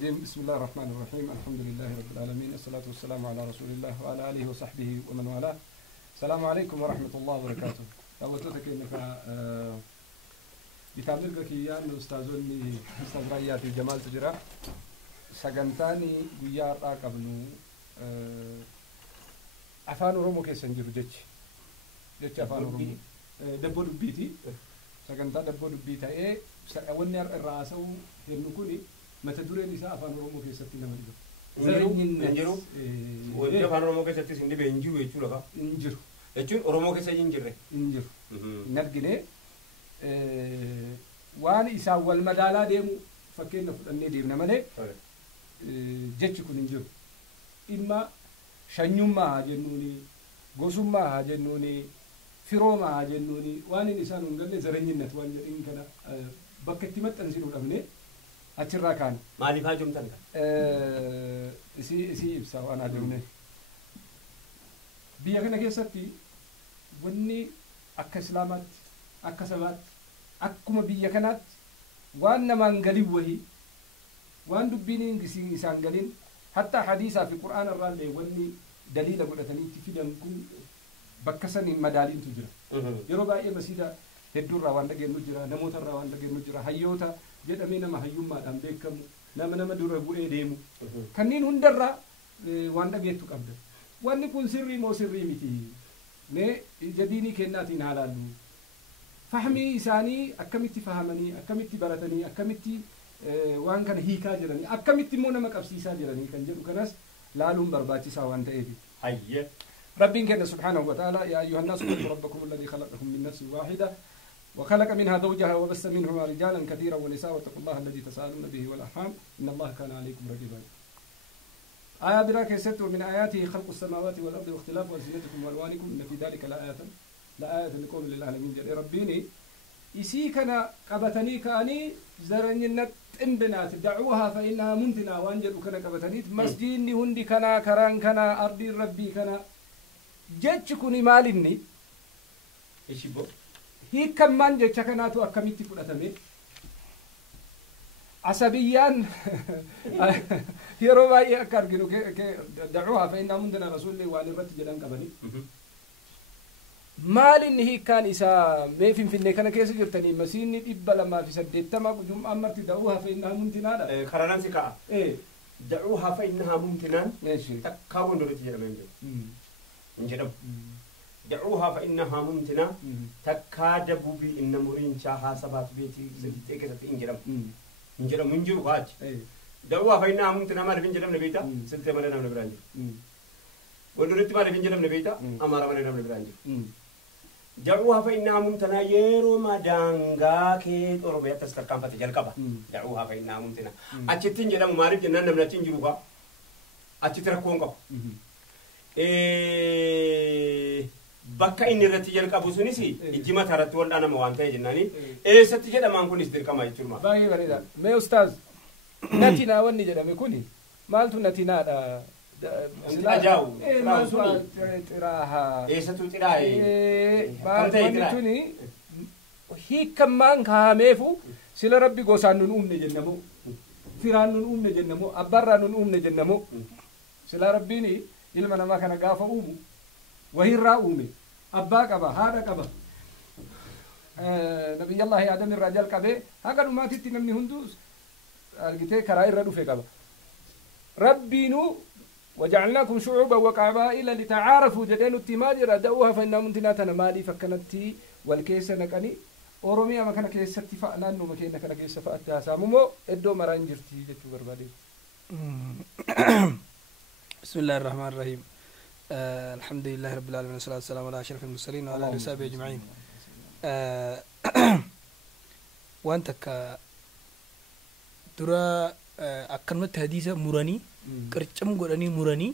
الرجيم بسم الله الرحمن الرحيم الحمد لله رب العالمين الصلاة والسلام على رسول الله وعلى آله وصحبه ومن والاه السلام عليكم ورحمة الله وبركاته أولتك إنك بتعمل كيان أستاذني أستاذ رياتي جمال تجرا سجنتاني ويار قبلو أفان رومو كيسنجر جتش أفان رومو دبو دبيتي سجنتا دبو دبيتا إيه أولني الرأسو هنكوني متى دوري نساء أفان رومو كيسنتي نمريدو إنجرو وإذا أفان رومو كيسنتي سندي بإنجرو يجوا لها إنجرو يجون رومو كيسنتي إنجرو نرجله وأنا إساوي المدالة ديمو فكينا فلني ديمنا ملء جتش كون إنجرو إما شنيوما جنوني غوسوما جنوني فيروما جنوني وأنا إنسان ونقول زرني نتوان إن كنا بكتيمة تنزيل الأمنة أشرا كان ما لي فاجم تنك إسي إبسا وأنا جوني بيجنا كيساتي وني أكسلامات أكسبات أكما بيجنات وأنا مانغالي وهي وأن دبينين جسين إسانغالين حتى حديثا في القرآن الرالي وني دليل قلتني تفيدن كن بكسني مدالين تجرا يروبا إيه مسيدا هدور روان دقي نجرا نموت روان دقي نجرا هيوتا جد أمينا ما هيوم ما دام بيكم نما دور أبو إيه ديمو كنين هندرا وان دقي تقبل وان يكون سري مو سري متي نه جديني كناتين حلالو فهمي إنساني أكملتي فهمني أكملتي برتني أكملتي وان كان هيكا جراني أكملتي مونا مكابسيسا جراني كان جدو كناس لالهم برباتي سوان تأيدي هيا ربنا كان سبحانه وتعالى يا أيها الناس اتقوا ربكم الذي خلقكم من نفس واحدة وخلق منها زوجها وبث منهما رجالا كثيرا ونساء واتقوا الله الذي تساءلون به والأرحام إن الله كان عليكم رقيبا آيات براك ست ومن آياته خلق السماوات والأرض واختلاف ألسنتكم وألوانكم إن في ذلك لآية لقوم للعالمين جل ربيني إسيكنا قبتني كاني زرنينت إنبنات دعوها فإنها منتنا وأنجل كنا قبتنيت مسجدني هندي كنا كران كنا أرضي ربي كنا جتشكوني مالني إيش بو هي كمان جتشكناتو أكميتي فلاتمي عصبيان يروى يأكرجنو دعوها فإنها منتنا رسول الله وعلى الرت جلان قبني مالني هي كان إسا ما في النكنا كيس جرتني مسيني إبلا ما في سديت ما قدوم أمرت دعوها فإنها منتنا لا خرانان سكا إيه دعوها فإنها منتنا ماشي تكاون درتي يا منجو نجرب دعوها فإنها ممتنة تكاد بوبي إن مرين شاها سبات بيتي زدتي كذا إنجرب إنجرب منجو واج دعوها فإنها ممتنة ما نبين جرب نبيتا سلطة ما نام نبرانج ودرت ما نبين جرب نبيتا أمارا ما نام نبرانج دعوها فإنها ممتنة يرو ما دانغا كي أوروبيا تستكام فتجل كبا دعوها فإنها ممتنة أشتين جرب مارب جنان نمنا تنجروها أشتركونغا bakka inni irratti jalqabu sunis ijjima taratti wal dhaanama waan ta'e jennaani eessatti jedhamaan kunis dirqama jechuudha. Baay'ee bareeda. Mee ustaaz natinaa wanni jedhame kuni maaltu natinaadha? Ajaa'u. Maaltu xiraaha? Eessatu xiraa'e? Wanni tuni hiikammaan kaahameefu sila rabbi gosaan nun uumne jennamu firaan nun uumne jennamu abbaarraa nun uumne jennamu sila rabbiin ilma namaa kana gaafa uumu wahirraa uume abbaa qaba haadha qaba nabiyyallahi aadam irraa jalqabee haga dhumaatitti namni hunduu argitee karaa irra dhufe qaba rabbiinu وجعلناكم شعوبا وقبائل لتعارفوا جدين التماجر دعوها فإنها منتنا تنمالي فكنتي والكيس نكني أوروميا مكان كيس اتفاق لأنه مكان كان كيس فأتها سامو إدو مرانجرتي جتو بربادي بسم الله الرحمن الرحيم الحمد لله رب العالمين والصلاة والسلام على أشرف المرسلين وعلى آله وصحبه أجمعين وأنت ترى أكلمت حديثة مراني كرتشم قراني مراني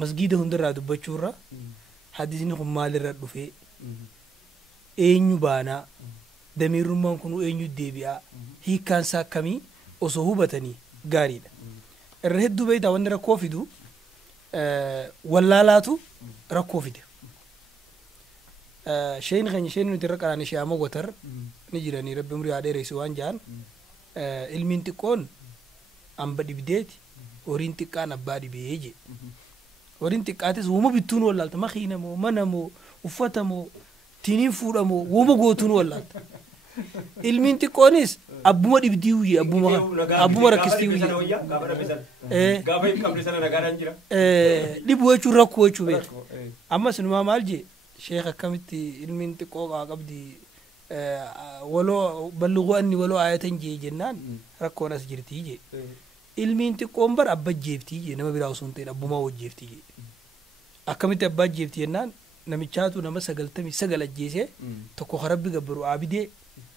مسجد هندرة دبچورة حديثني هم مال الرد في أينو بانا دمير رمان كنو أينو ديبيا هي كان ساكمي وصهوبتني غاريدا الرهد دبي دا وندرة كوفيدو واللالاتو ركوفيد شين غني شين نترك على نشيا موتر نجراني رب مري عليه رئيس وان جان المنطقون amba dhibdeeti horiin xiqqaan abbaa dhibee je horiin xiqqaatis wuma bittuun wallaalta makiina moo mana moo uffata moo tiniin fuudha moo wuma gootuun wallaalta ilmiin xiqqoonis abbuma dhibdii wuyye abbuma rakkistii wuyye dhibu jechuun rakkoo jechuu beeku ammas numaa maal je sheekh akkamitti ilmiin xiqqoo qabdi waloo balluquu anni waloo ayatan jee jennaan rakkoon as jirtii je ilmiin xiqqoon bar abba jeeftii je nama biraa osoo hin ta'in abbumaa wajjeeftii je akkamitti abbaa jeeftii jennaan namichaatu nama 99 ajjeesee tokko harabbi gabbaru aabidee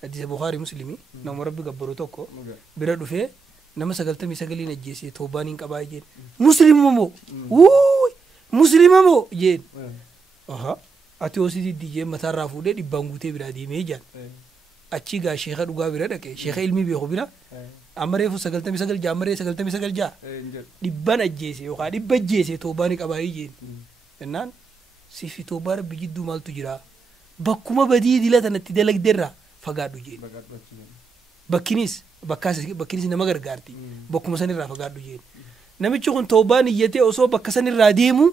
hadiisa Bukhari Muslimi nama rabbi gabbaru tokko bira dhufee nama 99 ajjeesee toobaan hin qabaa jeen muslima moo wuuy muslima moo jeen aha ati osii dijee mataarraa fuudhee dhibbaan guutee biraa deemee jaan achi gaa sheekha dhugaa bira dhaqee sheekha ilmii beeku bira amma reefu 99 jaa amma reefu 99 jaa dhibban ajjeese yookaan dhibba ajjeese toobaan hin qabaa jeen jennaan sifi toobaa rabbi jidduu maaltu jira bakkuma badii dila tanatti dalagdeerraa fagaadhu jeen bakkinis nama gargaarti bakkuma sanirraa fagaadhu jeen namichi kun toobaan iyyatee osoo bakka sanirraa deemu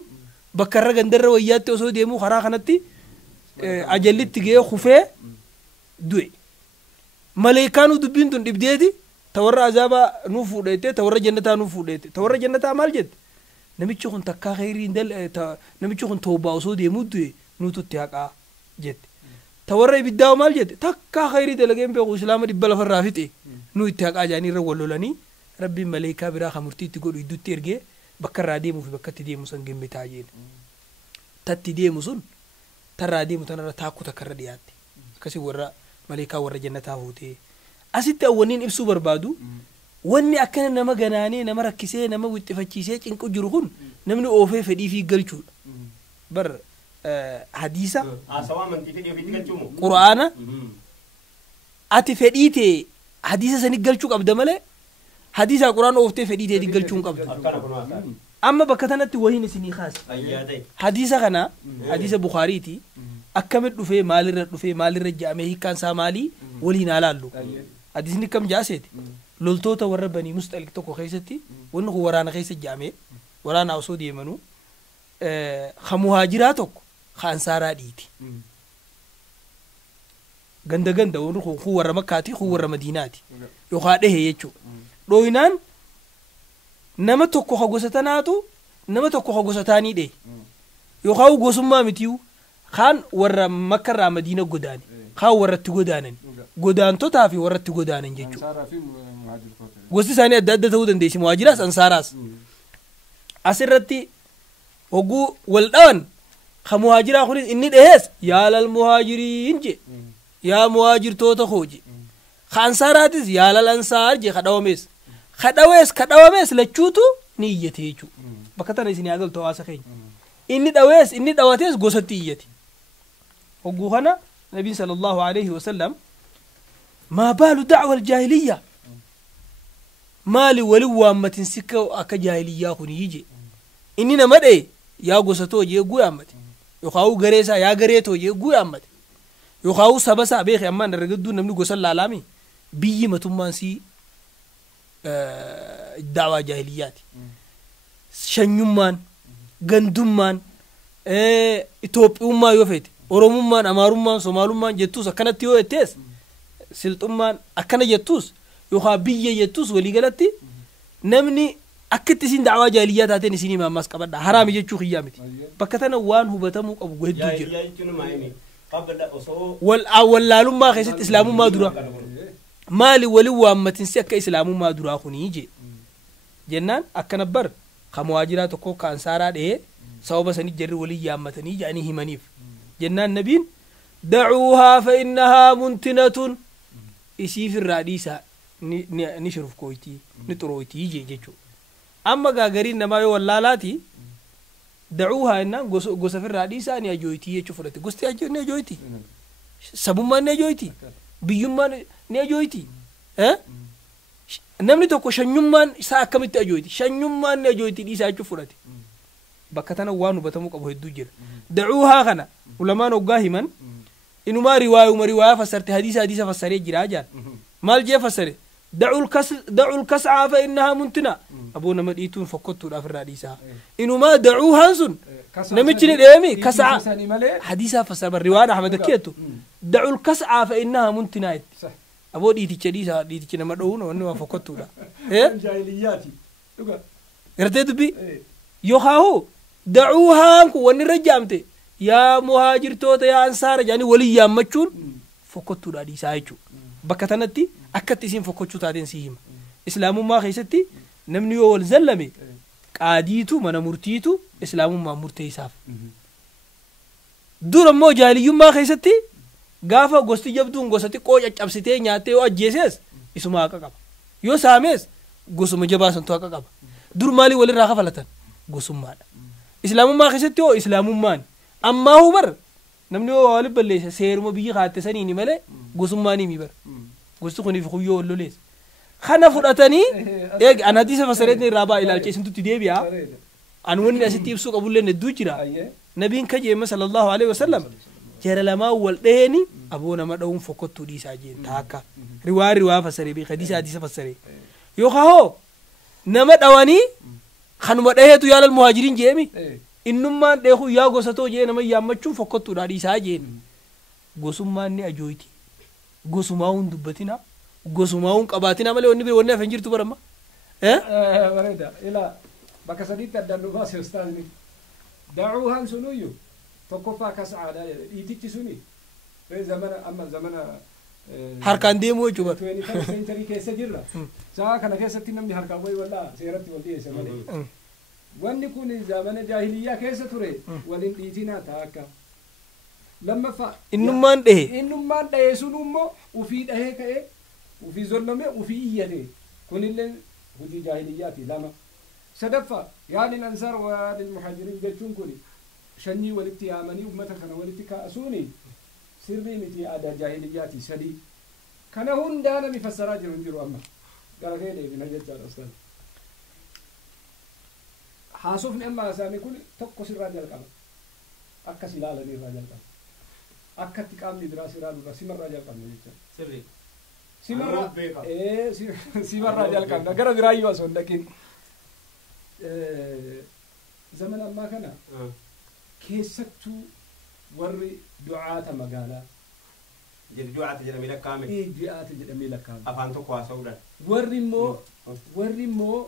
bakka irra gandarra wayyaatti osoo deemu karaa kanatti ajallitti ga'ee kufee du'e maleekaanuu dubbiin tun dhibdeeti ta warra azaabaa nuu fuudheete ta warra jannataa nuu fuudheete ta warra jannataa maal jette namichi kun takkaa khayrii namichi kun toobaa osoo deemuu du'e nuututti haqaa jette ta warra ibiddaa maal jette takkaa khayrii dalageen beeku islaama dhibba lafarraa fixe nuu itti haqaa jaanii irra wallolanii rabbiin maleekaa biraa kamurtii itti godhu idduutti ergee bakka irraa deemuu fi bakka itti deemu san gemmitaa jeen tatti deemu sun tarraa deemu tanarra taakku takka irra dhiyaatte akkasii warra maleekaa warra jannataa fuutee asitti awwanniin ibsuu barbaadu wanni akkana nama ganaanee nama rakkisee nama wixxifachiisee cinqu jiru kun namni oofee fedhii fi galchuudha bar hadiisa qura'aana ati fedhii tee hadiisa sani galchuu qabda malee hadiisa qura'aan ooftee fedhii tee galchuu hin qabdu amma bakka tanatti wahiin isinii kaase hadiisa kana hadiisa Bukhariiti akkamit dhufee maalirra jaamee hiikkaan isaa maalii waliin alaallu hadiisni kam jaaseeti loltoota warra banii mustaliq tokko keessatti wanni kun waraana keessa jaamee waraana osoo deemanuu ka muhaajiraa tokko ka ansaaraa dhiiti ganda wanni kun warra makkaati kun warra madiinaati yookaan dhehe jechuudha dhooyinaan nama tokko ka gosa tanaatu nama tokko ka gosa taanii dhehe yookaan gosummaa mitiyu kaan warra makkarraa madiina godaane kaan warratti godaanan godaantotaa fi warratti godaanan jechuudha gosti isaanii adda adda ta'uu dandeessi muhaajiraas ansaaraas asirratti hogguu wal dhawan ka muhaajiraa kunis inni dhehees yaalal muhaajiriin je yaa muhaajirtoota koo je ka ansaaraatis yaalal ansaar je ka dhawamees lachuutu ni iyyate jechuudha bakka tana isin agaltu hawaasa keenya inni dhawatees gosatti iyyate hogguu kana nabiin sallallahu alaihi wasallam ما بال دعوة الجاهلية مالي ولي وامتن سكة أكا جاهلية خوني يجي إننا مدعي يا قصتو جي قوي أمت يخاو غريسا يا غريتو جي قوي أمت يخاو سبسا بيخي أمان نرقدو نمني قصة العالمي بيي متمان سي دعوة جاهليات شنيمان غندمان إتوبيوما يوفيت أوروممان أمارومان سومالومان جتوسا كانت يو إتيس silxummaan akkana jettuus yookaan biyya jettuus walii galatti namni akkitti isin da'awaa jaaliyyaa taateen isinii maammaas qabadha haraami jechuu kiyyaa miti bakka tana waan hubatamuu qabu hedduu jira wallaalummaa keessatti islaamummaa dura maali waliin waammatinsi akka islaamummaa duraa kunii je jennaan akkana bar ka muhaajiraa tokko ka ansaaraa dhehee sababa sanii jarri waliin yaammatanii jedhanii himaniif jennaan nabiin دعوها فإنها منتنة isiif irraa dhiisaa ni shurufkooyti ni xurooyti jechu amma gaagariin namaa yoo wallaalaati dacuuhaa innaan gosa firraa dhiisaa ni ajooyti jechuu fudhate gosti ni ajooyti sabummaan ni ajooyti biyyummaan ni ajooyti namni tokko shanyummaan isaa akkamitti ajooyti shanyummaan ni ajooyti dhiisaa jechuu fudhate bakka tana waan hubatamuu qabu hedduu jira dacuuhaa kana ulamaan hoggaa himan inumaa riwaaya fassarte hadiisa fassaree jira jaan maal jee fassare دعوا الكسعى فإنها منتنة أبونا مديتون فكتوا لا في الرئيسة إنه ما دعوها هنسون نمتشني الإيمي كسعى حديثها فسر الرواية أحمد كيتو دعوا الكسعى فإنها منتنة أبو ديتي كديسة ديتي كنا مدعون وإنه فكتوا لا جاهلياتي ارتدت بي يوهاو دعوها ونرجعمتي يا مهاجر توتا يا أنصار يعني ولي يا مچون فكتوا لا دي سايچو بكتنتي أكت اسم فكتشو تادين سيهم إسلام ما خيستي نمني يول زلمي قاديتو من مرتيتو إسلام ما مرتي ساف دور مو جاهلي ما خيستي غافا غوستي جبدون غوستي قوج أبسيتي نياتي وأجيسيس اسمها أكاقب يو ساميس غوسم جباسن تو أكاقب دور مالي ولي راخا فلتن غوسم مانا إسلام ما خيستي هو إسلام مان أما هو بر نمني يول بليس سيرمو بيجي خاتي سنيني ملي غوسم ماني ميبر غوستي في خويو اللوليس خنا فرأتني إيه أنا دي سفسرتني رابع إلى الكيسن تدي بيا أنا وني أسيتي بسوق أقول لنا الدوجرا نبين كجيم صلى الله عليه وسلم جرى لما والدهني أبونا ما دوم فكت تدي ساجين تاكا روا فسري بي خديسة دي سفسري يوخاهو نمت أواني خنوم ده تو يال المهاجرين جيمي إنما ده هو يا غوساتو جي نما يامچو فكت تدي ساجين غوسماني أجويتي غوسماون دبتنا غوسماون قباتنا مالي وني بي فنجر تو برما وريدا الى بكسدي تدلو باس استاذني دعوها سنويو تكفى كسعاده يتيتي سني في زمن اما زمن harkaan deemuu jechuudha. 21st century keessa jirra. Saa kana keessatti namni harkaan wayi walla seeratti wal dhiyeesse malee. Wanni kun zamana jaahiliyyaa keessa ture waliin dhiitinaa taakka. Lammaffaa innummaan dhahe sun immoo ufii dhahee ka'ee ufii zollome ufii iyyate kunillee hojii jaahiliyyaati lama. Sadaffaa yaadin ansaar waadin muhaajiriin jechuun kun shanyii walitti yaamanii ummata kana walitti kaa'asuuni sirrii miti aadaa jaahiliyyaati sadii. Kana hundaa nami fassaraa jiru amma gara kee deebina jechaadha ustaad. Haasofni amma haasa'ame kun tokko sirraa jalqaba. Akkas ilaalanii irraa jalqaba. Akkatti qaamni biraa siraa dura simarraa jalqabna jechuudha. Sirrii. Simarraa jalqabna gara biraayyuu osoo hin dhaqin. Zaman ammaa kana keessattuu warri du'aata magaalaa. Du'aata jedhamee lakkaa'ame. Du'aata jedhamee lakkaa'ame. Afaan tokko haasa'uudhaan. Warri immoo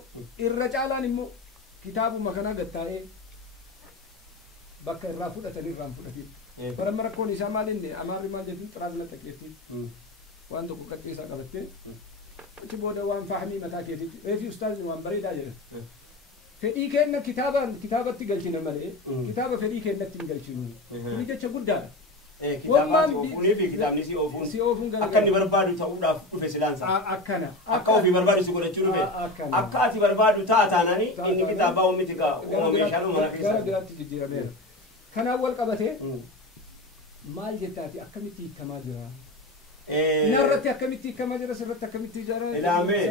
irra caalaan immoo kitaabuma kanaa gattaa'ee bakka irraa fudhatanii irraan fudhatin. Baramma rakkoon isaa maalinni amaarri maal jedhu xiraazna taqeetti waan tokko qaxxiisaa qabattee achi booda waan faahmii mataa keetitti reefi ustaazni waan bareedaa jedha. Fedhii kenna kitaabatti galchina malee kitaaba fedhii kennatti hin galchinu. Kuni jecha guddaadha. Kitaabaa si oofuunii fi kitaabni si oofuun akka inni barbaadu ta'uudhaaf dhufe silaansa. Akkana. Akka ofii barbaadu si godhachuu dhufe. Akka ati barbaadu taataanani inni kitaabaa uumiti kaa uuma meeshaan uumana keessa. Gara biraatti jijjiirameera. Kanaan wal qabatee maal jettaati akkamitti hiikamaa jira? Narratti akkamitti hiikamaa jira sirratti akkamitti jira? Ilaamee.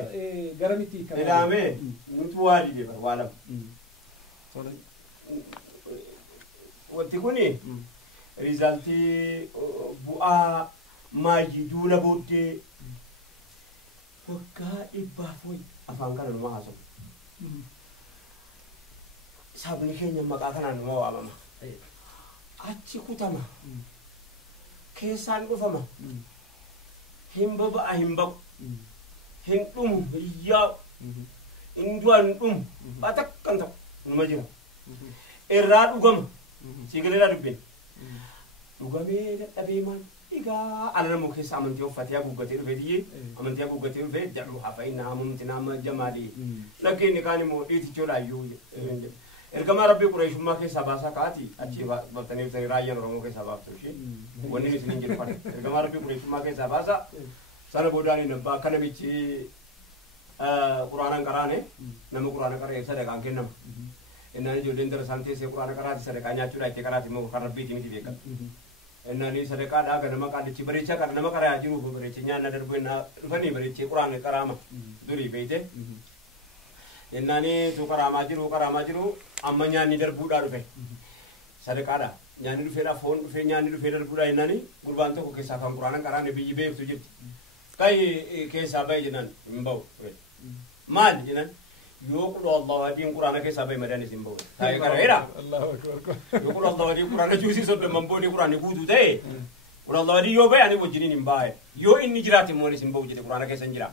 Garamitti hiikamaa jira? Ilaamee. Nutu waa dide waa lama. Wanti kuni rizaaltii bu'aa maayii duula booddee waggaa 100 afaan kana numa haasawu. Sabni keenya maqaa kanaan numa waamama. Achi kutama. Keessaan dhufama. Hin baba'a hin baqu. Hin dhumu hin yaa'u. Hin du'a hin dhumu. Batakkan ta'u numa jira. Irraa dhugama. Siigaleedhaa dubbeen. Dhugamee dadhabee maal egaa alamu keessa amantii uffatee haguuggatee dhufe diyyee amantii haguuggatee dhufe jedhu hafa inni haamumti nama jamaalee lakkeen kaan immoo dhiitichoodhaayyuu ergamaa rabbii qureeshummaa keessaa baasaa kaati achi baftanii bitanii raayyaan oromoo keessaa baaftu ishee wanni nuti hin jedhu ergamaa rabbii qureeshummaa keessaa baasaa sana boodaan nabbaa akka namichi quraanaan qaraane nama quraana qaree sadaqaan kennama. Innaan ijoolleen darasaan teessee quraana qaraati sadaqaa nyaachuudha itti qaraati immoo kan rabbiitiin miti beekan. Innaan sadaqaadhaa ganama qaalichi bareechaa qara nama qaraa jiru bareecha nyaanna darbu innaa dhufanii bareechee quraana qaraama durii beeyte. Innaan tu qaraamaa jiru amma nyaanni darbuudhaa dhufe. Sadaqaadhaa nyaanni dhufeedhaa foon dhufee nyaanni dhufee darbuudhaa innaan gurbaan tokko keessaa kan quraana qaraane biyyi beektu jirti. كاي كيس أبي جنان مبو مال جنان يقول الله دين قرآن كيس أبي مداني سيمبو هاي كرهيرا الله أكبر يقول الله دين قرآن جوسي صد مبوني قرآن يقول ده قول الله دين يو بيعني وجنين مباي يو إني جرات موني سيمبو جد قرآن كيس نجرا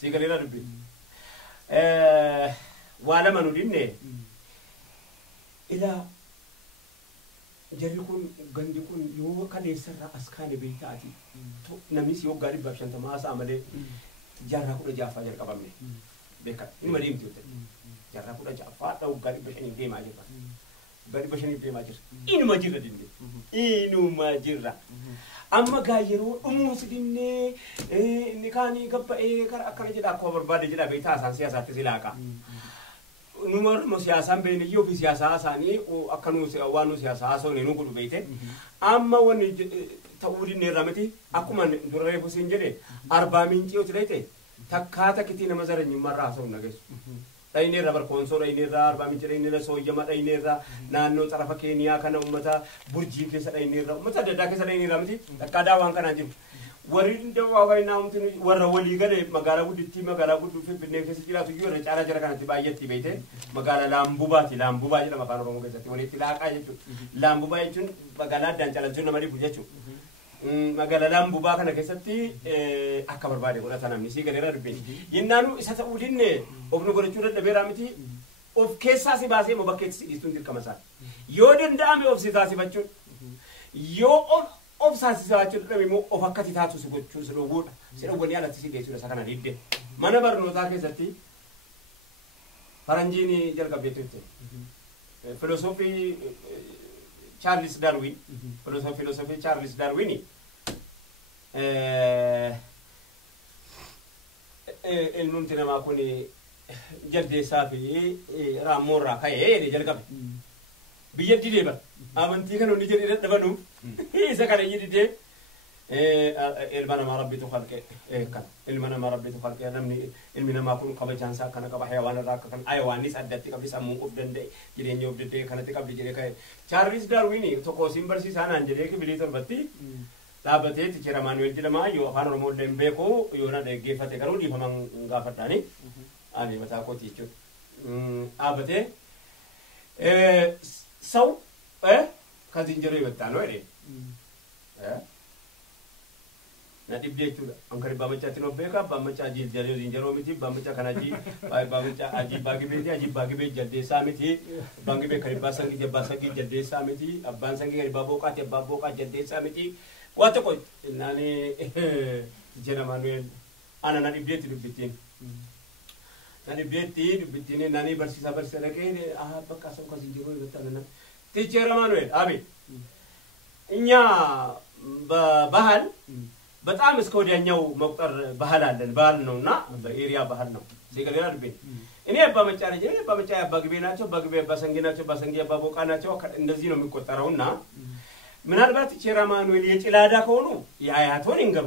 سيكالينا ربي وأنا منو دينه إلى jarri kun gandi kun yoo kaleessarraa as kaane beektaati namnis yoo gaarii babshantama haasaa malee jaarraa 16 jalqabamne beekan inni deemti yoo ta'e jaarraa 16 dha'u gaarii bashanii deemaa jirra gaarii bashanii deemaa jirra inuma jirra dinne inuma jirra amma gaa yeroo dhumuus dinne inni kaanii gabba'ee kara akkana jedha akkuma barbaade jedha beektaa isaan siyaasaatti silaaqa numar siyaasan been yoo fi siyaasaa isaanii akkanuu waan siyaasaa haasoo ne nugu dhubeete amma wanni ta'uu dinne ramati akkuma duraree fusiin jedhe arbaa mincii yoo tileete takkaata kitii nama zaranyummaarraa haasoo nageessu dhayneerra barkoonsoo dhayneerra arbaa mincii dhayneerra sooyyama dhayneerra naannoo xarafa keeniyaa kana ummata burjii keessa dhayneerra ummata adda addaa keessa dhayneerra miti dhaqqaadaa waan kanaa jiru warri ndawaa bayna umtini warra wali gale magala gudditti magala guddu finfinnee keessa jiraatu iyyuu irra caalaa jira kanatti baay'eetti beeyte magala laambubaati laambubaa jedhama afaan oromoo keessatti walitti laaqaa jechuudha laambubaa jechuun magaalaa addaan caalaa nama dhibu jechuudha magala laambubaa kana keessatti akka barbaade godhata namni sii galeera dubbin yennaanu isa ta'uu dinne of nu godhachuu dadhabeeraa miti of keessaa si baasee moo bakkeetti si dhiistuun dirqama isaa yoo danda'ame of si taasifachuun yoo of saasisaa jechuudha immoo of akkati taatu si gochuu si dhoowwuudha si dhoowwanii alatti si geessuudha isa kana didde mana barnootaa keessatti faranjiin jalqabdeetu jechuudha filosoofii Charles Darwin filosoofii Charles Darwin ilmumti namaa kun jaldeessaa fi raammoorraa ka'ee jalqabe biyya didee bara amantii kana hundi jedhee dadhabanuuf isa kana yididee ilma namaa rabbitu khalqe kan ilma namaa rabbitu khalqe namni ilmi namaa kun kabajaansa akkana qaba hayawaan irraa akka kan hayawaannis addatti qabdi sammuu of danda'e jireenya of danda'e kanatti qabdi jedhee ka'e Charles Darwin tokko siin barsiisaa naan jedhee kibilii torbatti dhaabbatee ticheera Maanuweel jedhama yoo afaan Oromoo illee hin beeku yoo na dhaggeeffate garuu dhiifaman gaafadhaani ani mataa kooti jechuudha dhaabbatee ሰው ከዝንጀሮ ይወጣ ነው አይደል ነጥብዴቹ አንከሪ ባመቻት ነው በካ ባመቻ ጂል ዝንጀሮ ሚቲ ባመቻ ከናጂ ባመቻ አጂ ባግቤቲ አጂ ባግቤ ጀዴሳ ሚቲ ባግቤ ከሪባ ሰንጊ ጀባ ሰንጊ ጀዴሳ ሚቲ አባን ሰንጊ ከሪባ ቦቃት የባ ቦቃ ጀዴሳ ሚቲ ዋተቆ እናኔ ጀና ማኑኤል አና ነጥብዴት ልብቲን ነጥብዴት ልብቲን እናኔ በርሲሳ በርሰለከ በቃ ሰው ከዝንጀሮ ይወጣልና ቲቸር ማኑኤል አቤት እኛ በባህል በጣም እስከ ወዲያኛው መቁጠር ባህል አለን ባህል ነውና በኤሪያ ባህል ነው ሲገለና ልቤ እኔ አባመጫ ነኝ እኔ አባመጫ ያባግቤ ናቸው ባግቤ ባሰንጊ ናቸው ባሰንጊ ያባቦቃ ናቸው እንደዚህ ነው የሚቆጠረውና ምናልባት ቲቸር ማኑኤል የጭላዳ ከሆኑ የአያቶን ይንገሩ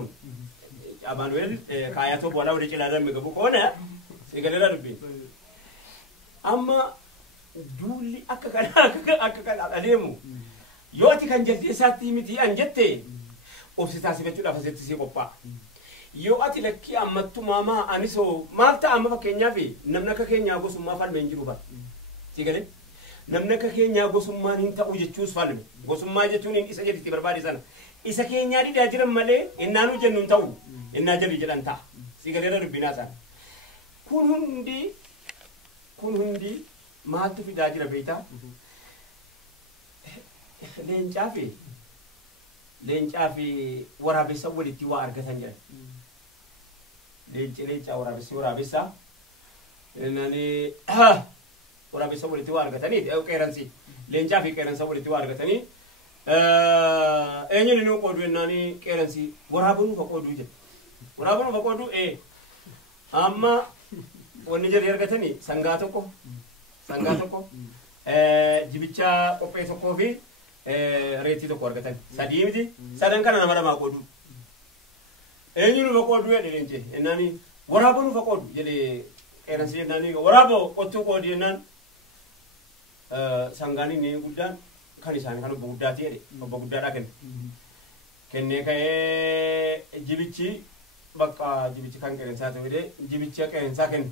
ማኑኤል ከአያቶ በኋላ ወደ ጭላዳ የሚገቡ ከሆነ ሲገለና ልቤ አማ ዱሊ akka adeemu yoo ati kan jaldeessaatti miti anjette obsitaa sifachuudhaaf asitti si qophaa'a yoo ati lakkii ammattu maamaa anisoo maal ta'a amma fakkeenyaaf namni akka keenyaa gosummaa falme hin jiru bara si galee namni akka keenyaa gosummaan hin ta'u jechuus falme gosummaa jechuun isa jedhitti barbaade sana isa keenyaa didaa jiran malee innaanuu jennu hin ta'u innaa jedhu jedhan ta'a si galee dubbinaa sana kun hundi maaltu fidaa jira beektaa leencaa fi waraabessa walitti waa argatan jedhan leencaa waraabessa nani waraabessa walitti waa argatanii qeeransi leencaa fi qeeransa walitti waa argatanii eenyuun inni qoodu jennaani qeeransi waraabuun fa qooduu jedhe waraabuun fa qooduu amma wanni jedhee argatanii sangaa tokko jibicha qophee tokkoo fi reetii tokko argatan sadii miti sadan kana nama lamaa qoodu eenyuun fa qooduu jedhe leencee jennaani waraabuun fa qoodu jedhe qeeransi jennaani waraaboo qottuu qoodi jennaan sangaan inni guddaan kan isaanii kan obbo guddaati jedhe obbo guddaadhaa kenne kennee ka'ee jibichi bakka jibichi kan qeensaa ta'u jedhee jibicha qeensaa kenne.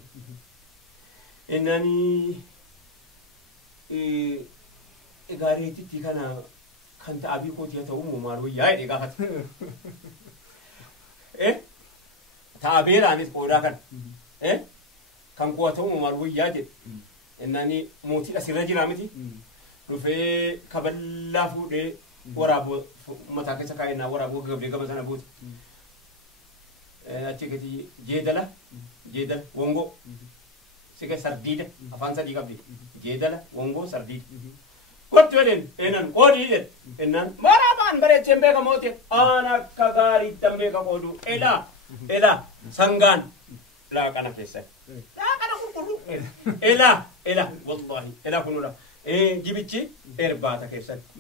Innani egaa reetitti kana kan ta'abii kootii haa ta'u maal wayyaa jedhee gaafate. Ta'abeeraanis qoodaa kan kan koo haa ta'u maal wayyaa jedhe. Innani mootii asirra jira miti. Dhufee kaballaa fuudhee waraaboo mataa keessa kaa'inaa waraaboo gabdee gaba sana buute. Achi gadi jeedala wongoo si ke sardiida afaan sadii qabdi jeedala wongoo sardiida. Kottu jedhen eenan qoodii jedhe ennaan waraabaan bareecheen beeka mootii aan akka gaariittan beeka qooduu elaa sangaan laaqana keessa laaqana qulqulluu elaa wallahi elaa kunuudha. Jibichi erbaata keessatti.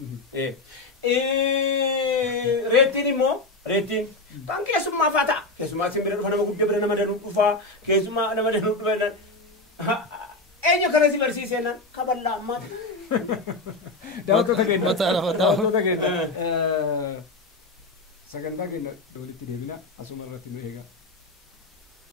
Reettiin immoo reettiin kan keessummaa fa'aa ta'a. Keessummaa isin bira dhufa nama guddaa bira nama danuu dhufaa keessummaa nama danuu dhufa eenyu kana si barsiisee naan kaballaa ammaati. Daawwattoota keenya. Mataa lafa Daawwattoota keenya. Sagantaa keenya walitti deebina asuma irratti nu eegaa.